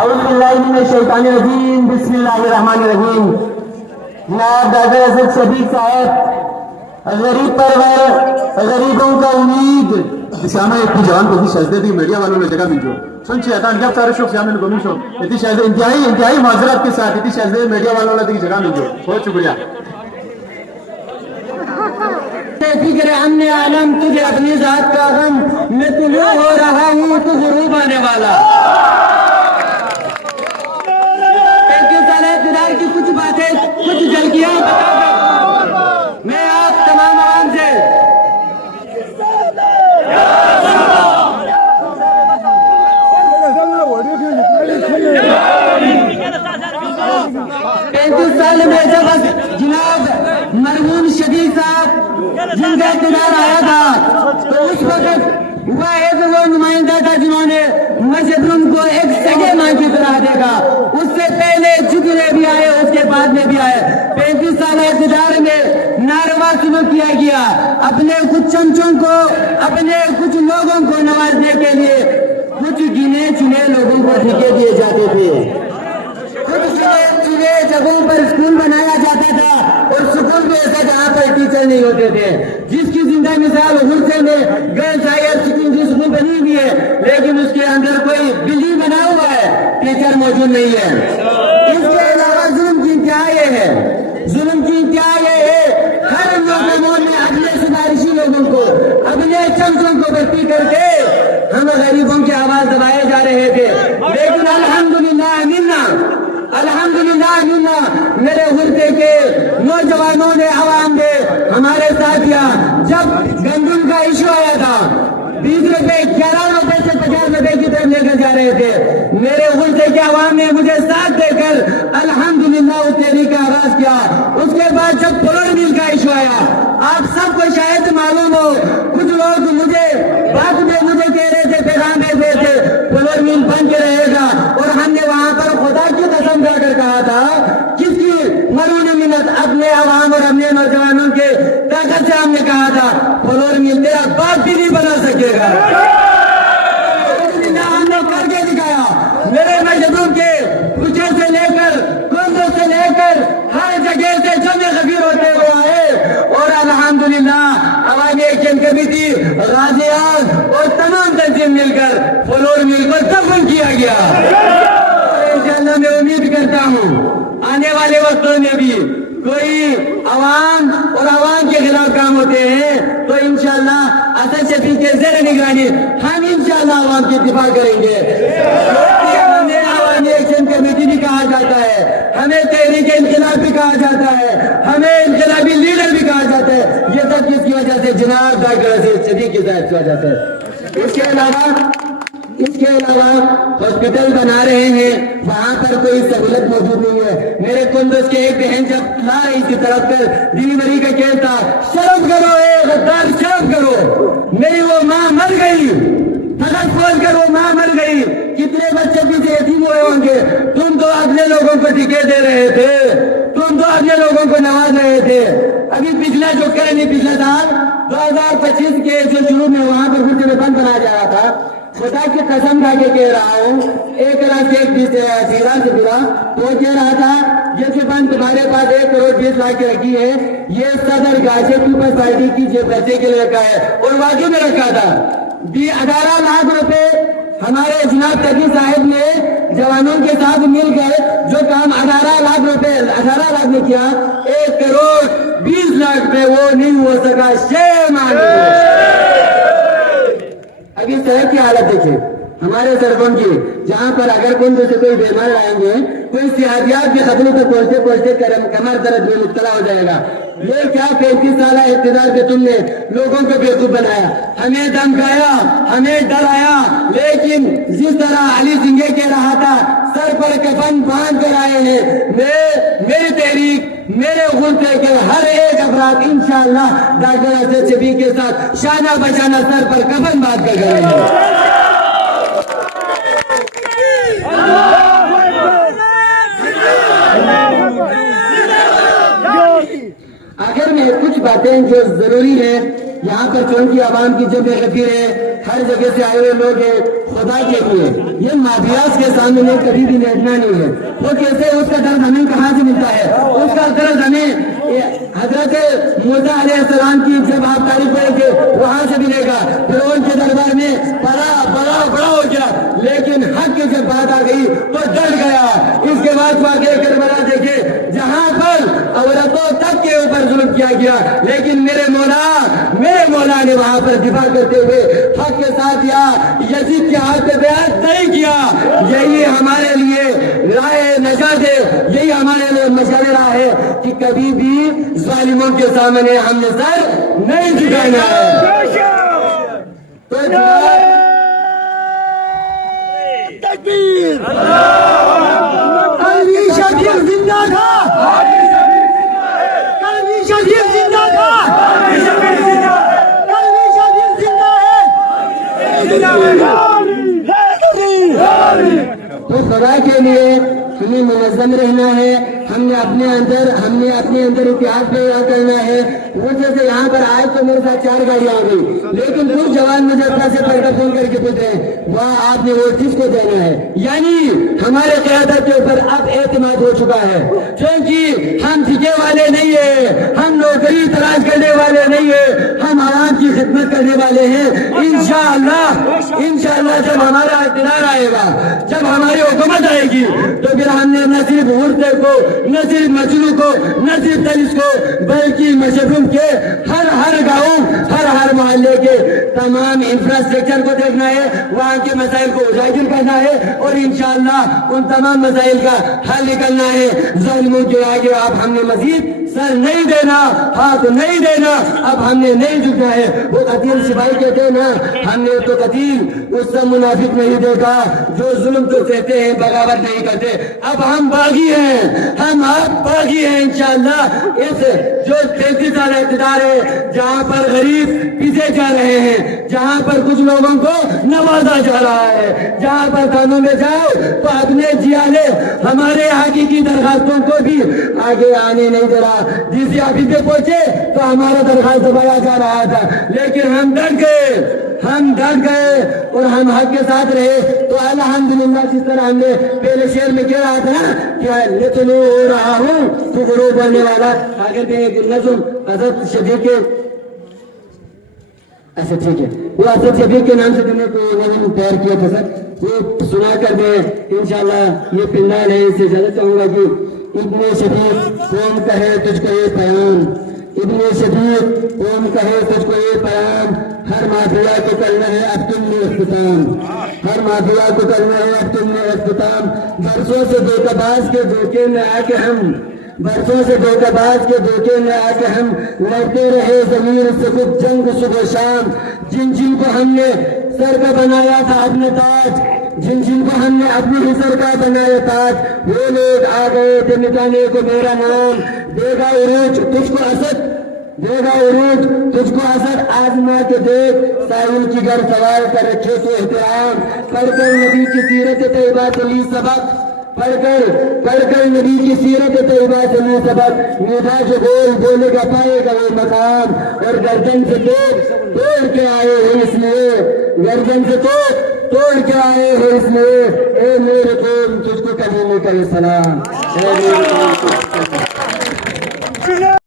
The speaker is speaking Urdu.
اعوذ باللہ من الشیطان الرجیم، بسم اللہ الرحمن الرحیم۔ جناب ڈاکٹر اسد شفیق صاحب، غریب پرور، غریبوں کا امید، شامہ ایک جوان کو سجدے دی میڈیا والوں نے جگہ مل جو سن شیطان جب سارے شوق شامل گمی شو اتی شاید انتہائی معذرت کے ساتھ اتی شاید میڈیا والوں نے جگہ مل جو بہت شکریہ۔ فکر ہم نے عالم تجھے اپنی ذات کا غم، میں طلوع ہو رہا ہوں تو غروب آنے والا۔ اقتدار کی کچھ باتیں، کچھ جھلکیاں بتا کر میں آپ تمام عوام سے پینتیس سال میں جب جناب مرحوم شفیق صاحب جن کا اقتدار آیا تھا تو اس وقت وہ نمائندہ تھا جنہوں نے مسجد کو ایک سگے ماں کی طرح دیکھا۔ اس سے پہلے جتنے بھی آئے اس کے بعد میں بھی آئے، 35 سال اقتدار میں ناروا سلوک کیا گیا۔ اپنے کچھ چمچوں کو، اپنے کچھ لوگوں کو نوازنے کے لیے کچھ گنے چنے لوگوں کو ٹھیکے دیے جاتے تھے، کچھ چنے جگہوں پر اسکول بنایا جاتا تھا اور اسکول میں ایسا جہاں پر ٹیچر نہیں ہوتے تھے۔ جس کی زندہ مثال غصے میں گرلز ہائر سیکنڈری اسکول بنی ہوئی ہے لیکن اس کے اندر کوئی بلڈنگ بنا ہوا ہے، ٹیچر موجود نہیں ہے۔ اس کے علاوہ ظلم کی انتہا یہ ہے، ظلم کی انتہا یہ ہے ہر لوگوں میں اپنے سفارشی لوگوں کو، اپنے چمچوں کو بھرتی کر کے ہم غریبوں کی آواز دبائے جا رہے تھے۔ لیکن الحمدللہ میرے خطے کے نوجوانوں نے، عوام نے ہمارے ساتھ دیا۔ جب گندم کا ایشو آیا تھا 20 روپے 11 روپے سے 50 روپے کی طرف لے کر جا رہے تھے، میرے خطے کے عوام نے مجھے ساتھ دے کر الحمدللہ اس تحریک کا آغاز کیا۔ اس کے بعد جب پلور مل کا ایشو آیا، آپ سب کو شاید معلوم ہو، کچھ لوگ مجھے بات میں مجھے کہہ رہے تھے، پیغام دے رہے تھے پلور مل بن کے رہے گا، اور ہم نے وہاں پر خدا کی قسم کھا کر کہا تھا کس کی مرہون منت، اپنے عوام اور اپنے نوجوانوں کے طاقت سے ہم نے کہا تھا پلور مل تیرا باپ بھی نہیں بنا سکے گا۔ ہم نے کر کے دکھایا، میرے مجدوں کے کچھ سے لے کر کندوں سے لے کر ہر جگہ سے جمع خبیر ہوتے ہوئے آئے، اور الحمدللہ عوامی ایکشن کمیٹی، غازیان اور تمام تنظیم مل کر پلور مل کو دفن کیا گیا۔ انشاءاللہ میں امید کرتا ہوں آنے والے وقتوں میں بھی کوئی عوام اور عوام کے خلاف کام ہوتے ہیں تو انشاءاللہ اسد شفیق کے زیر نگرانی ہم انشاءاللہ عوام کی دفاع کریں گے۔ ہمیں عوامی ایکشن کمیٹی بھی کہا جاتا ہے، ہمیں تحریک انقلاب بھی کہا جاتا ہے، ہمیں انقلابی لیڈر بھی کہا جاتا ہے۔ یہ سب کس کی وجہ سے؟ جناب ڈاکٹر اسد شفیق کی وجہ سے۔ اس کے علاوہ ہاسپٹل بنا رہے ہیں، وہاں پر کوئی سہولت موجود نہیں ہے۔ میرے کندوز کے ایک بہن جب لا رہی تھی طرف کر ڈیلیوری کا کیس تھا، شرم کرو اے غدار، شرم کرو، میری وہ ماں مر گئی، فقط کھول کر وہ ماں مر گئی، کتنے بچے پیچھے یتیم ہوئے ہوں گے۔ تم تو اپنے لوگوں کو ٹکے دے رہے تھے، تم تو اپنے لوگوں کو نواز رہے تھے۔ ابھی پچھلا جو کریں پچھلا سال 2025 کے جو شروع میں وہاں پر کچھ بند بنایا جا رہا تھا، خدا کی قسم کھا کے کہہ رہا ہوں، 1 لاکھ سے ملا تو کہہ رہا تھا یہ فنڈ تمہارے پاس 1 کروڑ 20 لاکھ کی رکھی ہے، یہ صدر گاجے پیپلز پارٹی کی جیب بچے کے لیے رکھا ہے، اور واقعی میں رکھا تھا۔ 18 لاکھ روپے ہمارے جناب تقی صاحب نے جوانوں کے ساتھ مل کر جو کام 18 لاکھ نے کیا، 1 کروڑ 20 لاکھ پہ وہ نہیں ہو سکا۔ شیم ابھی سڑک کی حالت دیکھیں ہمارے سڑکوں کی، جہاں پر اگر کوئی بیمار آئیں گے، کوئی صحتیاب کے خطرے تک پہنچتے کمر درد میں مبتلا ہو جائے گا۔ یہ کیا 35 سالہ اقتدار پہ تم نے لوگوں کو بیوقوف بنایا، ہمیں دھمکایا، ہمیں ڈرایا، لیکن جس طرح علی سنگھے کہہ رہا تھا سر پر کفن باندھ کر آئے ہیں، میری تحریک، میرے خطے کے ہر ایک افراد انشاءاللہ ڈاکٹر اسد شفیق کے ساتھ شانہ بشانہ سر پر کفن باندھ کر کریں گے۔ آخر میں کچھ باتیں جو ضروری ہے، یہاں پر چونکہ عوام کی جب غفیر ہے، ہر جگہ سے آئے ہوئے لوگ ہیں خدا کے لیے یہ مافیاز کے سامنے کبھی بھی لیٹنا نہیں ہے. وہ کیسے اس کا درد ہمیں کہاں سے ملتا ہے؟ اس کا درد ہمیں حضرت موسیٰ علیہ السلام کی جب آپ تاریخ پڑھیں گے وہاں سے ملے گا. فرعون کے دربار میں بڑا ہو گیا لیکن حق کی جب بات آ گئی تو ڈر گیا. اس کے بعد واقعہ کربلا دیکھے جہاں پر عورتوں تک کے اوپر ظلم کیا گیا لیکن میرے مولا نے وہاں پر دفاع کرتے ہوئے حق کے ساتھ یا یزید کے ہاتھ پہ بیعت نہیں کیا. یہی ہمارے لیے راہ نجات ہے, یہی ہمارے لیے مشعل راہ ہے کہ کبھی بھی ظالموں کے سامنے ہم نے سر نہیں جھکانا ہے. تو تکبیر قلبی شبیر زندہ تھا, قلبی شبیر زندہ تھا, قلبی شبیر زندہ ہے. تو خدا کے لیے ہمیں منظم رہنا ہے. ہم نے اپنے اندر اتحاد پیدا کرنا ہے. وہ جیسے یہاں پر آئے تو میرے ساتھ 4 گاڑیاں آ گئی لیکن کچھ جوان مجھے اپنا سے پردہ فون کر کے پوچھ رہے ہیں وہاں آپ نے وہ چیز کو دینا ہے. یعنی ہمارے قیادت کے اوپر اب اعتماد ہو چکا ہے کیونکہ ہم ٹھیکے والے نہیں ہیں, ہم نوکری تلاش کرنے والے نہیں ہیں, ہم عوام کی خدمت کرنے والے ہیں. انشاءاللہ جب ہمارا اقتدار آئے گا, جب ہماری حکومت آئے گی تو پھر ہم نے نہ صرف عورتیں کو, نہ صرف مجنوں کو, نہ صرف دلت کو بلکہ مشرم کے ہر گاؤں ہر محلے کے تمام انفراسٹرکچر کو دیکھنا ہے, وہاں کے مسائل کو اجاگر کرنا ہے اور انشاءاللہ ان تمام مسائل کا حل نکلنا ہے. ظالموں کے آگے اب ہم نے مزید سر نہیں دینا, ہاتھ نہیں دینا, اب ہم نے نہیں جھکنا ہے. وہ قتیل سپاہی کہتے ہیں نا, ہم نے تو قتیل اس سے منافق نہیں دیکھا جو ظلم تو کہتے ہیں بغاوت نہیں کرتے. اب ہم باغی ہیں, ہم اب باغی ہیں انشاءاللہ. اس جو 33 سال اقتدار ہے جہاں پر غریب پیچھے جا رہے ہیں, جہاں پر کچھ لوگوں کو نوازا جا رہا ہے, جہاں پر کانوں میں جاؤ تو اپنے جیالے ہمارے حقیقی درخواستوں کو بھی آگے آنے نہیں دے رہا. جس آفس پہ پہنچے تو ہمارا درخواست دبایا جا رہا تھا لیکن ہم ڈٹ گئے اور ہم حق کے ساتھ رہے. تو الحمدللہ جس طرح ہم نے پہلے شعر میں کہہ رہا تھا نا کہ لطلو ہو رہا ہوں تو غروب بننے والا, آگے پہ ایک نظم حضرت شفیق کے, اچھا ٹھیک ہے, وہ حضرت شفیق کے نام سے تم نے کوئی نظم تیار کیا تھا سر, وہ سنا کر دیں انشاءاللہ. یہ پنڈال ہے, اس سے زیادہ چاہوں گا کہ ابن شفیق قوم کہے تجھ کو یہ پیام, ابن شفیق قوم کہے تجھ کو یہ پیام, ہر مافیا کو کرنا ہے اب تم نے اختتام, ہر مافیا کو کرنا ہے اب تم نے اختتام. برسوں سے دھوکہ باز کے دھوکے میں آ کے ہم, برسوں سے دھوکہ باز کے دھوکے میں آ کے ہم لڑتے رہے زمین سے خود جنگ صبح شام. جن کو ہم نے سر کا بنایا تھا اپنے تاج, جن کو ہم نے اپنے ہی سر کا بنایا تاج, وہ لوگ آ گئے تھے مٹانے کو میرا نام. دے گا عروج تجھ کو اسد, دے گا عروج تجھ کو اسد, آزما کے دیکھ ساحل کی گھر سوال کر رکھے تو احترام. پڑھ کر نبی کی سیرت طیبہ سے لی سبق, پڑھ کر نبی کی سیرت طیبہ سے لی سبق. میٹھا جو بولے گا پائے گا وہ مقام, اور گردن سے توڑ کے آئے ہو اس لیے, گردن سے توڑ کے آئے ہو اس لیے, اے میرے قوم تجھ کو کبھی نہیں کرے سلام.